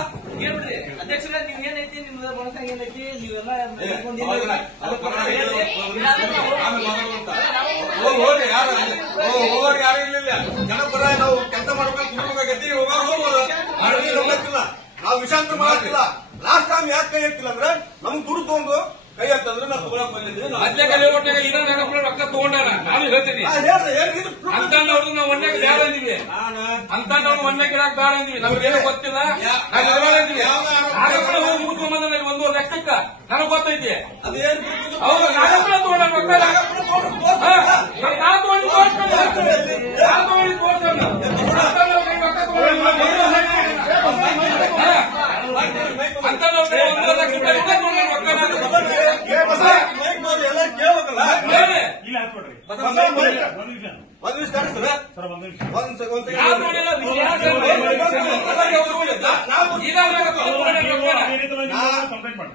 ಹೇಳ್ಬಿಡ್ರಿ ಅಧ್ಯಕ್ಷರ ನೀವ್ ಏನೈತಿ ನಿಮ್ದು ಮನಸ್ಸಾಗ ಏನೈತಿ ನೀವೆಲ್ಲ ಹೋಗ್ರಿ ಯಾರು ಇರ್ಲಿಲ್ಲ. ಜನಪರ ನಾವು ಕೆಲಸ ಮಾಡ್ಬೇಕಾಗತ್ತಿ, ಹೋಗಿಲ್ಲ, ನಾವು ವಿಷಾಂತರ ಮಾಡಕ್ಕಿಲ್ಲ. ಲಾಸ್ಟ್ ಟೈಮ್ ಯಾಕೆ ಕೈ ಎತ್ತಿಲ್ಲ ಅಂದ್ರೆ ನಮ್ಗೆ ದುಡ್ಡು ತಗೊಂಡು ಕೈ ಎತ್ತಂದ್ರೆ ನಾವು ತಗೊಳಕ್ ಬಂದಿದ್ವಿ. ಅಲ್ಲೇ ಕಲೆ ಒಟ್ಟಿಗೆ ಇನ್ನೊಂದು ರೊಕ್ಕ ತಗೊಂಡಾನ ನಾನು ಹೇಳ್ತೀನಿ ಅಂತ ನಾವು ಒನ್ನೆಗೆ ಬೇಡ ಅಂದಿವಿ, ಅಂತ ನಾವು ಒನ್ನೆಗೆ ಇರಾಕ್ ಬೇಡ ಅಂದಿವಿ. ನಮ್ಗೇನು ಗೊತ್ತಿಲ್ಲ, ಹೋಗಿ ಮುಗಿಸ್ಕೊಂಬಂದ 1 ಲಕ್ಷಕ್ಕ ನನಗ್ ಗೊತ್ತೈತಿ. ಹೌದು ನಾಗಪ್ಪನ ತಗೊಂಡ ರೊಕ್ಕ ನಾ ತಗೊಂಡು ಅಂತ ನಾವು 1 ಲಕ್ಷ ಎಲ್ಲ ಕೇಳ್ಬೇಕಲ್ಲ. ಇಲ್ಲ ಹಾಕ್ಬಿಡ್ರಿ. ಒಂದ್ ನಿಮಿಷ ಸರ್ ಒಂದ್ ನಿಮಿಷ ಕಂಪ್ಲೇಂಟ್ ಮಾಡಿ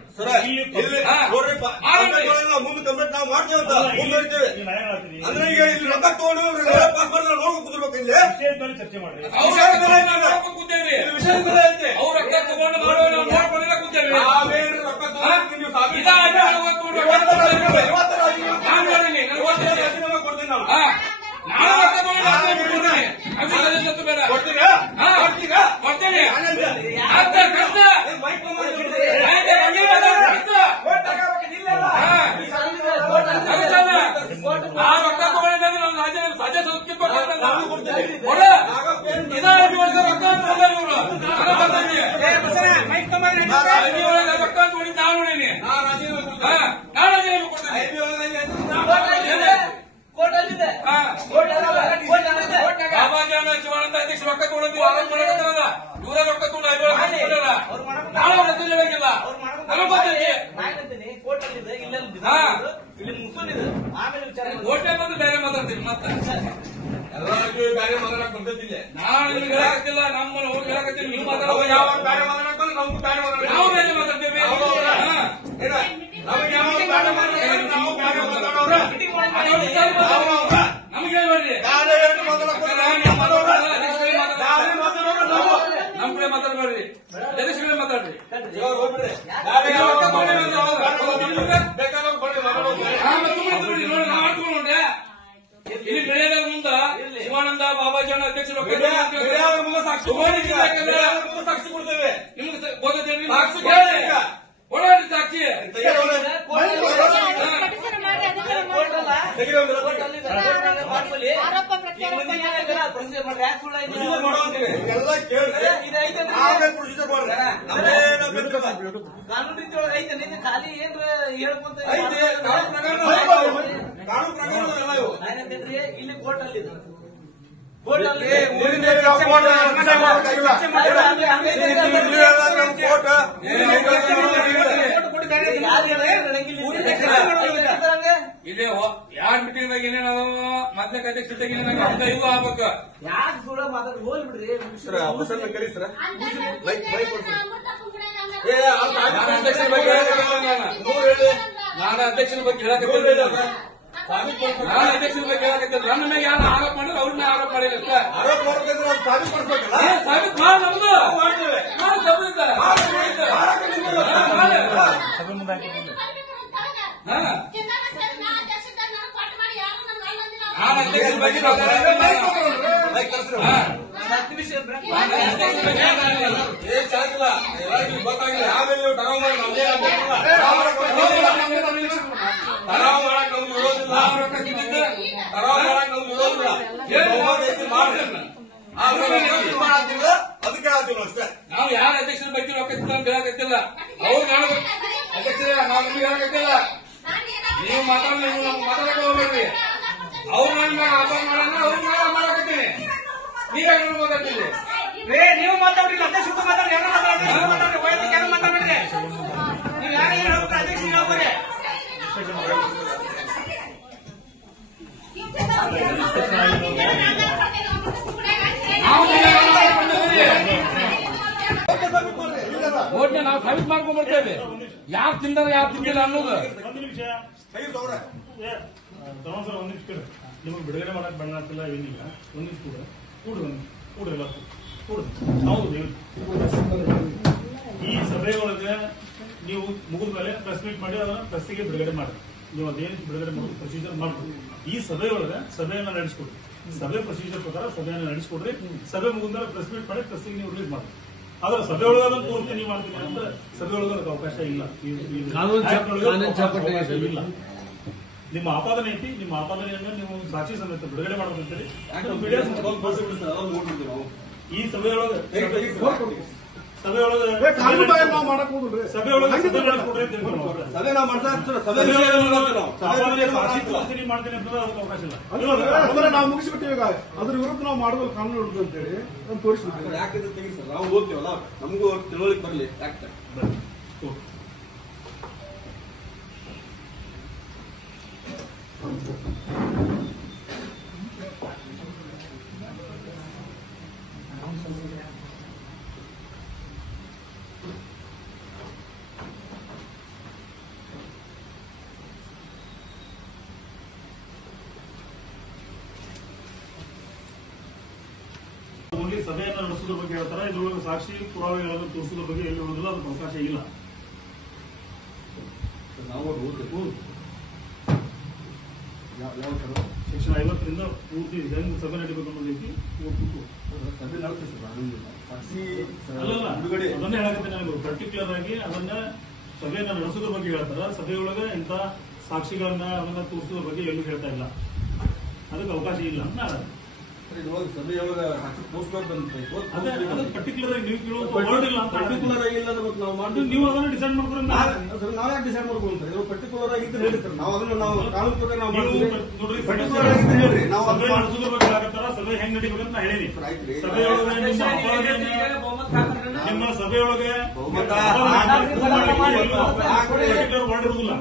ನೋಡ್ರಿ, ಮುಂದೆ ಕಂಪ್ಲೇಂಟ್ ನಾವು ಮಾಡ್ತೇವಂತ ಮುಂದುವರಿತೇವೆ. ಅಂದ್ರೆ ಈಗ ಇಲ್ಲಿ ರೊಕ್ಕ ತಗೊಂಡು ಪಾಸ್ ಮಾಡಿದ್ರೆ ನೋಡ್ಕೊಂಡು ಕುದಿರ್ಬೇಕು. ಇಲ್ಲಿ ಚರ್ಚೆ ಮಾಡಿ ಕೂತೇವಿ, ವಿಷಯದ ಮೇಲೆ ಐತೆ. ಅವ್ರ ರೊಕ್ಕ ತಗೊಂಡು ನೋಡ್ಕೊಂಡ ಕೂತೇವಿ. ನಾವೇನು ರೊಕ್ಕ ತಗೊಂಡು ನೀವು ಕೊಡ್ತೀನಿ ನಾವು. ನಾನು ರೊಕ್ಕ ತಗೊಂಡು ಬೇಡ ಕೊಡ್ತೇನೆ. ಆ ರೊಕ್ಕ ತಗೊಂಡಿದ್ದೆ ನನ್ನ ರಾಜ್ಯ ಸಂಸ್ಕೃತಿ ರೊಕ್ಕ ತಗೊಂಡು ನಾನು ನೋಡೀನಿ. ಬಾಬಾಜಿ ಶಿವಾನಂದ ಅಧ್ಯಕ್ಷ ರೊಕ್ಕ ತಗೊಂಡಿದ್ವಿ, ಆರೋಪ ಮಾಡಕತ್ತಾರಲ್ಲ, ಇವರ ರೊಕ್ಕ ತಗೊಂಡು 5 ಲಕ್ಷ ನಾವು ರಚಿಲ್ಲ ನನಗೆ ಗೊತ್ತೈತಿ. ಓಟೆ ಬಂದು ಬೇರೆ ಮಾತಾಡ್ತೀವಿ. ಮತ್ತೆ ಎಲ್ಲರಿಗೂ ಬೇರೆ ಮಾತಾಡಕ್ ಬಂದಿಲ್ಲ. ನಾನು ನಿಮ್ಗೆ ಹೇಳಕತ್ತಿಲ್ಲ, ನಮ್ಮನ್ನು ಹೋಗಿ ಹೇಳಕತ್ತೀನಿ. ನೀವು ಮಾತಾಡುವ ಯಾವ ಬೇರೆ ಮಾತಾಡಕ್ ಬಂದ್ರೆ ನಮ್ಗೂ ಬೇರೆ ಮಾತಾಡ, ನಾವು ಬೇರೆ ಮಾತಾಡ್ತೇವೆ. ನಮ್ಗೆ ಯಾವ ಬೇರೆ ಮಾತಾಡ ನಾವು ಬೇರೆ ಮಾತಾಡೋರ ನಮ್ಗೆ ಹೇಳ್ಬೇಡ್ರಿ. ನಮ್ ಕಡೆ ಮಾತಾಡ್ಬೇಡ್ರಿ, ಜಗದೀಶ್ ಕಡೆ ಮಾತಾಡ್ರಿ. ಇಲ್ಲಿ ಬೆಳೆಯೋದ್ರ ಮುಂದ ಶಿವಾನಂದ ಬಾಬಾಜಿ ಅಧ್ಯಕ್ಷರು ಸಾಕ್ಷಿ ಕೊಡ್ತೇವೆ. ನಿಮ್ಗೆ ಗೊತ್ತೈತಿ ಕೊಡೋರಿ ಸಾಕ್ಷಿ. ಎಲ್ಲ ಕೇಳಿ ಪ್ರೊಸೀಜರ್ ಮಾಡ್ರಿ. ಕಾನೂನು ರೀತಿ ಒಳಗೆ ಐತೆ, ಖಾಲಿ ಏನ್ ಹೇಳ್ಕೊಂತ ಕಾನೂನು ಪ್ರಕಾರ ಏನಂತಂದ್ರೆ ಇಲ್ಲಿ ಕೋರ್ಟ್ ಅಲ್ಲಿ ಇಲ್ಲಿ ಯಾರ್ ಮೀಟಿಂಗ್ ದಾಗ ಏನೇನು ಮೊದಲನೇ ಅಧ್ಯಕ್ಷತೆಗೆ ಇವು ಆಗ್ಬೇಕು. ಯಾಕೆ ಸುಳ್ಳ ಮಾತಾಡಿ ಹೋಗ್ಬಿಡ್ರಿ. ಕರೀ ಸರ್. ನಾನು ಅಧ್ಯಕ್ಷನ ಬಗ್ಗೆ ಹೇಳಕತ್ತಿಲ್ಲ. ನಾನು ಅಧ್ಯಕ್ಷನ ಬಗ್ಗೆ ಹೇಳಕತ್ತಿಲ್ಲ. ನನ್ನ ಮೇಲೆ ಯಾರು ಆರೋಪ ಮಾಡಿದ್ರೆ ಅವ್ರನ್ನ ಆರೋಪ ಮಾಡಿಲ್ಲ. ಆರೋಪ ಮಾಡ್ಬೇಕಂದ್ರೆ ಅದು ಸಾಬೀತುಪಡಿಸ್ಬೇಕಲ್ಲ. ಸಾಬೀತು ಮಾಡಿ ನಮ್ದು ನಾನು ಸಾಬೀತು ಸಭೆ ಮುಂದೆ ಹಾಕಿ ನಾನು ಅಧ್ಯಕ್ಷನ ಬಗ್ಗೆ ಗೊತ್ತಾಗಿಲ್ಲ. ಆಮೇಲೆ ನೀವು ಟರಾವ್ ಮಾಡಿ ನಮ್ದೇ ಟರಾವ್ ಮಾಡಕ್ ನಮ್ಗೆ ವಿರೋಧಿಲ್ಲ. ಟರಾವ್ ಮಾಡಕ್ ನಮ್ಗೆ ವಿರೋಧಿಲ್ಲ. ಅದಕ್ಕೆ ಹೇಳ್ತೀವಿ ಅಷ್ಟೇ. ನಾವು ಯಾರ ಅಧ್ಯಕ್ಷರ ಬಗ್ಗೆ ರೊಕ್ಕತ್ತಿಲ್ಲ ಅಂತ ಹೇಳಕತ್ತಿಲ್ಲ. ಅವ್ರು ನಾನು ಅಧ್ಯಕ್ಷರೇ ನಾವು ನಿಮ್ಗೆ ಹೇಳಕತ್ತಿಲ್ಲ. ನೀವು ಮಾತಾಡಲಿ, ನೀವು ನಮ್ಗೆ ಮಾತಾಡಕ್ಕೆ ಹೋಗ್ಬೇಡ್ರಿ. ಅವ್ರು ನನ್ನ ಆಪಾದ ಮಾಡೋಣ, ಅವ್ರಿಗೆ ಮಾಡಕತ್ತೀನಿ. ನೀವೇ ಮಾತಾಡ್ತೀವಿ. ನೀವು ಮಾತಾಡ್ರಿ, ಅಧ್ಯಕ್ಷ ಮಾತಾಡ್ರಿ, ಯಾರು ಮಾತಾಡ್ರಿ, ವೈಯಕ್ತಿಕ ಯಾರು ಮಾತಾಡ್ರಿ. ನೀವು ಯಾರು ಹೇಳ್ಬೇಕು ಅಧ್ಯಕ್ಷ ಹೇಳ್ತಾರೆ. ಓಟ್ನ ನಾವು ಸಾಬೀತು ಮಾಡ್ಕೊಂಡ್ ಬರ್ತೇವೆ. ಯಾರು ತಿಂದಾರ ಯಾರು ತಿಂದಿಲ್ಲ ಅನ್ನೋದು. ಒಂದು ನಿಮಿಷ ಸರ್, ಒಂದ್ ನಿಮಿಷ ಕೇಳಿ. ನಿಮಗೆ ಬಿಡುಗಡೆ ಮಾಡಕ್ ಬಣ್ಣ ಆಗ್ತಿಲ್ಲ, ಏನಿಲ್ಲ. ಒಂದ್ ನಿಮಿಷ ಕೂಡ್ರಿ ಹೌದು. ಈ ಸಭೆ ಒಳಗೆ ನೀವು ಮುಗಿದ ಮೇಲೆ ಪ್ರೆಸ್ ಮೀಟ್ ಮಾಡಿ ಅದನ್ನ ಪ್ರೆಸ್ಸಿಗೆ ಬಿಡುಗಡೆ ಮಾಡಿ. ನೀವು ಅದೇನು ಬಿಡುಗಡೆ ಮಾಡೋದು ಪ್ರೊಸೀಜರ್ ಮಾಡ್ಕೊಡಿ. ಈ ಸಭೆ ಒಳಗೆ ಸಭೆಯನ್ನ ನಡೆಸಿಕೊಡ್ರಿ. ಸಭೆ ಪ್ರೊಸೀಜರ್ ಪ್ರಕಾರ ಸಭೆಯನ್ನ ನಡೆಸಿಕೊಡ್ರಿ. ಸಭೆ ಮುಗಿದ ಮೇಲೆ ಪ್ರೆಸ್ ಮೀಟ್ ಮಾಡಿ ಪ್ರೆಸ್ಸಿಗೆ ನೀವು ರಿಲೀಸ್ ಮಾಡಿ. ಆದ್ರೆ ಸಭೆ ಒಳಗ ತೋರಿಸ್ತೀನಿ ಮಾಡ್ತೀನಿ ಅಂತ ಸಭೆ ಒಳಗೆ ಅದಕ್ಕೆ ಅವಕಾಶ ಇಲ್ಲ. ಇಲ್ಲ. ನಿಮ್ಮ ಆಪಾದನೆ ಐತಿ, ನಿಮ್ಮ ಆಪಾದನೆಯನ್ನ ನೀವು ಸಾಕ್ಷಿ ಸಮೇತ ಬಿಡುಗಡೆ ಮಾಡಬೇಕಂತೇಳಿ ಈ ಸಭೆಯೊಳಗೆ ಸಭೆ ನಾವು ಮಾಡ್ತೀನಿ ಅಂತಂದ್ರೆ ಅದಕ್ಕೆ ಅವಕಾಶ ಇಲ್ಲ. ನಾವು ಮುಗಿಸ್ಬಿಟ್ಟಿವಿ. ಈಗ ಅದ್ರ ವಿರುದ್ಧ ನಾವು ಮಾಡೋದು ಕಾನೂನು ಹಿಡಿದು ಅಂತೇಳಿ ತೋರಿಸ್ಬಿಡ್ತೀವಿ. ಯಾಕಿದ್ರೆ ತೆಗಿ ಸರ್, ನಾವು ಓದ್ತೀವಲ್ಲ, ನಮಗೂ ತಿಳುವಳಿಕೆ ಬರಲಿ. ಯಾಕೆ ಓನ್ಲಿ ಸಭೆಯನ್ನು ನಡೆಸೋದ್ರ ಬಗ್ಗೆ ಹೇಳ್ತಾರೆ. ಇದ್ರೊಳಗೆ ಸಾಕ್ಷಿ ಪುರಾವೆಗಳನ್ನು ತೋರಿಸೋದ್ರ ಬಗ್ಗೆ ಎಲ್ಲಿ ಹೇಳೋದಿಲ್ಲ, ಅದಕ್ಕೆ ಅವಕಾಶ ಇಲ್ಲ. ನಾವು ಸೆಕ್ಷನ್ 50ರಿಂದ ಪೂರ್ತಿ ಹೆಂಗ್ ಸಭೆ ನಡೀಬೇಕು ಅನ್ನೋ ರೀತಿ ಸಭೆ ನಡೆಸ್ತೀವಿ ಸರ್. ಅಲ್ಲಲ್ಲ, ಅದನ್ನೇ ಹೇಳಕತ್ತೆ ನನಗೆ. ಪರ್ಟಿಕ್ಯುಲರ್ ಆಗಿ ಅದನ್ನ ಸಭೆಯನ್ನ ನಡೆಸೋದ್ರ ಬಗ್ಗೆ ಹೇಳ್ತಾರ. ಸಭೆಯೊಳಗೆ ಇಂಥ ಸಾಕ್ಷಿಗಳನ್ನ ಅದನ್ನ ತೋರಿಸೋದ್ರ ಬಗ್ಗೆ ಎಲ್ಲೂ ಹೇಳ್ತಾ ಇಲ್ಲ. ಅದಕ್ಕೆ ಅವಕಾಶ ಇಲ್ಲ ಅಂತ ಸಭೆಯೊಳಗೆ ಸಾಕ್ಷಿ ತೋರಿಸ್ಬೇಕು ಅಂತ ಪರ್ಟಿಕ್ಯುಲರ್ ಆಗಿ ನೀವು ಕೇಳುವಂತ ವರ್ಡ್ ಇಲ್ಲ ಅಂತ. ಪರ್ಟಿಕ್ಯುಲರ್ ಆಗಿಲ್ಲ ಅಂದ್ರೆ ನಾವು ಮಾಡಿ ನೀವು ಅದನ್ನ ಡಿಸೈಡ್ ಮಾಡ್ಕೊಂಡು ನಾವ್ಯಾಕೆ ಡಿಸೈಡ್ ಮಾಡ್ಕೊಂಡು ಸರ್? ಪರ್ಟಿಕ್ಯುಲರ್ ಆಗಿದ್ದು ಹೇಳಿ ಸರ್. ನಾವು ಅದನ್ನ ನಾವು ಕಾನೂನು ಪ್ರಕಾರ ನಾವು ನೋಡ್ರಿ, ಪರ್ಟಿಕ್ಯುಲರ್ ಆಗಿದ್ದು ಹೇಳ್ರಿ. ನಾವು ಸಭೆ ನಡೆಸೋದ್ರ ಬಗ್ಗೆ ಹೇಳಕತ್ತಾರ. ಸಭೆ ಹೆಂಗ್ ನಡೀಬೇಕಂತ ನಾ ಹೇಳೀನಿ. ಸಭೆಯೊಳಗೆ ನಿಮ್ಮ ಸಭೆಯೊಳಗೆ ಪರ್ಟಿಕ್ಯುಲರ್ ವರ್ಡ್ ಇರುವುದಿಲ್ಲ.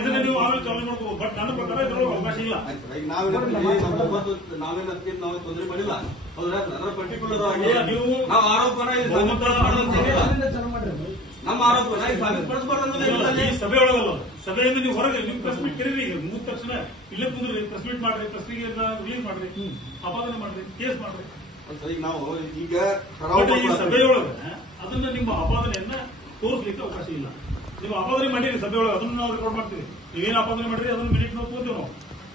ಇದನ್ನ ನೀವು ಆಮೇಲೆ ಚಾಲನೆ ಮಾಡ್ಕೋಬಹುದು. ಬಟ್ ನನ್ನ ಪ್ರಕಾರ ಇದ್ರೊಳಗೆ ಅವಕಾಶ ಇಲ್ಲ. ನಾವೇನಕ್ಕೆ ನಾವು ತೊಂದರೆ ಮಾಡಿಲ್ಲ. ಅದರ ಪರ್ಟಿಕ್ಯುಲರ್ ಆಗಿ ನೀವು ನಾವು ಆರೋಪನ ನಮ್ಮ ಆರೋಪನ ಸಾಬೀತುಪಡಿಸಬಾರ್ದು. ಈ ಸಭೆಯೊಳಗಲ್ಲ, ಸಭೆಯಿಂದ ನೀವು ಹೊರಗೆ ನಿಮ್ ಪ್ರೆಸ್ ಮೀಟ್ ಕರೀರಿ. ಈಗ ಮುಗಿದ ತಕ್ಷಣ ಇಲ್ಲೇ ಕುಂದ್ರಿ, ಪ್ರೆಸ್ ಮೀಟ್ ಮಾಡ್ರಿ, ಪ್ರೆಸ್ಗೆ ರಿಲೀಸ್ ಮಾಡ್ರಿ, ಆಪಾದನೆ ಮಾಡ್ರಿ, ಕೇಸ್ ಮಾಡ್ರಿ. ಈಗ ನಾವು ಈಗ ಈ ಸಭೆಯೊಳಗೆ ಅದನ್ನ ನಿಮ್ಮ ಆಪಾದನೆಯನ್ನ ತೋರಿಸ್ಲಿಕ್ಕೆ ಅವಕಾಶ ಇಲ್ಲ. ನೀವು ಆಪಾದನೆ ಮಾಡಿರಿ ಸಭೆಯೊಳಗೆ, ಅದನ್ನ ನಾವು ರೆಕಾರ್ಡ್ ಮಾಡ್ತೀವಿ. ನೀವೇನು ಆಪಾದನೆ ಮಾಡಿರಿ ಅದನ್ನ ಮಿನಿಟ್ ನಾವು ತೋರ್ತೀವಿ. ನಾವು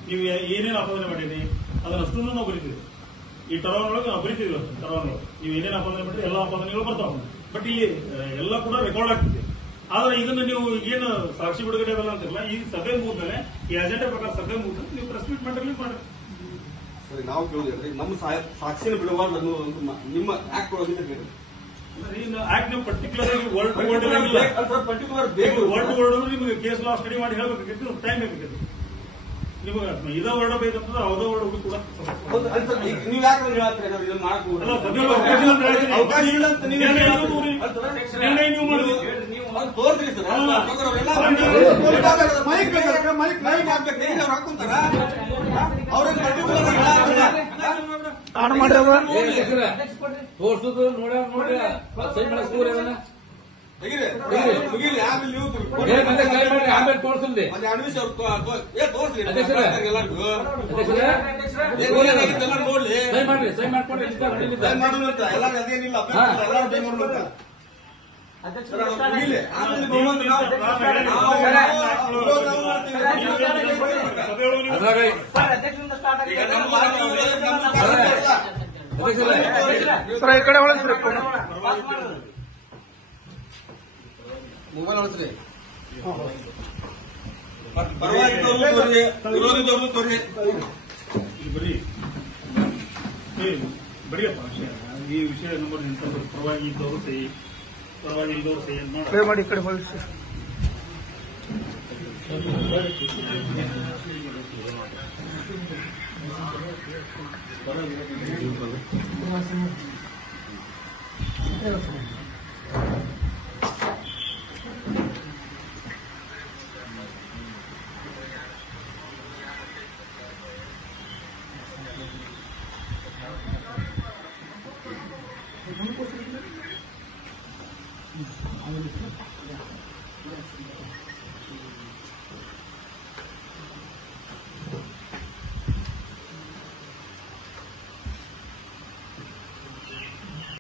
ನೀವು ಏನೇನು ಆಪಾದನೆ ಮಾಡಿರಿ ಅದನ್ನಷ್ಟು ನಾವು ಬರೀತೀವಿ. ಈ ಟರಾವಣೊಳಗೆ ನಾವು ಬರೀತೀವಿ. ಟರಾವಣೊಳಗೆ ನೀವು ಏನೇನು ಆಪಾದನೆ ಮಾಡಿರಿ ಎಲ್ಲ ಆಪಾದನೆಗಳು ಬರ್ತಾವ. ಬಟ್ ಇಲ್ಲಿ ಎಲ್ಲ ಕೂಡ ರೆಕಾರ್ಡ್ ಆಗ್ತಿದೆ. ಆದ್ರೆ ಇದನ್ನ ನೀವು ಏನು ಸಾಕ್ಷಿ ಬಿಡುಗಡೆ ಅವೆಲ್ಲ ಅಂತಿರಲ್ಲ, ಈ ಸಭೆ ಮುಗಿದ್ಮೇಲೆ ಈ ಅಜೆಂಡಾ ಪ್ರಕಾರ ಸಭೆ ಮುಗಿದ್ರೆ ನೀವು ಪ್ರೆಸ್ ಮೀಟ್ ಮಾಡಿ ರಿಲೀಸ್ ಮಾಡ್ರಿ. ಸರಿ, ನಾವು ಕೇಳಿದ್ರಿ ನಮ್ಮ ಸಾಕ್ಷಿನ ಬಿಡಬಾರ್ದು ಅನ್ನೋದು ನಿಮ್ಮ ಆಕ್ಟ್ ಒಳಗಿಂದ ಕೇಳಿ. ಆಕ್ಟ್ ನೀವು ಪರ್ಟಿಕ್ಯುಲರ್ ಆಗಿ ವರ್ಡ್ ಟು ವರ್ಡ್ ಇರಂಗಿಲ್ಲ. ಪರ್ಟಿಕ್ಯುಲರ್ ಬೇಕು. ವರ್ಡ್ ಟು ವರ್ಡ್ ನಿಮಗೆ ಕೇಸ್ ಲಾ ಸ್ಟಡಿ ಮಾಡಿ ಹೇಳ್ಬೇಕಾಗಿತ್ತು, ಟೈಮ್ ಬೇಕಾಗಿತ್ತು. ನಿಮಗೆ ಇದೇ ವರ್ಡ್ ಬೇಕಂತಂದ್ರೆ ಅವದೇ ವರ್ಡ್ ಕೂಡ ನೀವು ಯಾಕೆ ಹೇಳ್ತೀರಿ ಇದನ್ನ ಮಾಡಕ್ ಸಭೆಯೊಳಗೆ ಅವಕಾಶ ಇಲ್ಲ ಅಂತ ನೀವು ನಿರ್ಣಯ ನೀವು ಮಾಡಿ ಅದು ತೋರಿಸ್ರಿ ಸರ್ ಅವರೆಲ್ಲ ಮೈಕ್ ಬೇಕಾದ್ರೆ ಮೈಕ್ ಮೈಕ್ ಹಾಕ್ಬೇಕು ಅವ್ರು ಹಾಕೊಂತಾರ ಅವ್ರಿಗೆ ತೋರ್ಸುದು ನೋಡ್ರಿ ಸೈ ಮಾಡಿಸ್ಕೋರಿ ಅದನ್ನ ಆಮೇಲೆ ತೋರ್ಸಲ್ರಿ ತೋರಿಸ್ರಿ ನೋಡ್ಲಿ ಸೈ ಮಾಡ್ಕೊಂಡ್ರಿ ಎಲ್ಲರೂ ಅದೇನಿಲ್ಲ ಎಲ್ಲರೂ ಈ ಕಡೆ ಹೊಳಿಸ್ರಿ ಮೊಬೈಲ್ ಹೊಳಿಸ್ರಿ ಪರವಾಗಿದ್ದವ್ರು ತೋರಿ ವಿರೋಧಿದವ್ರು ತೋರಿ ಬರೀ ಬರೀಯಪ್ಪ ವಿಷಯ ಈ ವಿಷಯ ನಂಬರ್ ನಿಂತಂದ್ರೆ ಪರವಾಗಿ ಇದ್ದವರು ಸಹಿ ಪರವಾಗಿ ಇದ್ದವರು ಸಹಿ ಅಂತ ಮಾಡಿ ಈ ಕಡೆ ಹೊಳಿಸ್ರಿ ಪರವಾಗಿ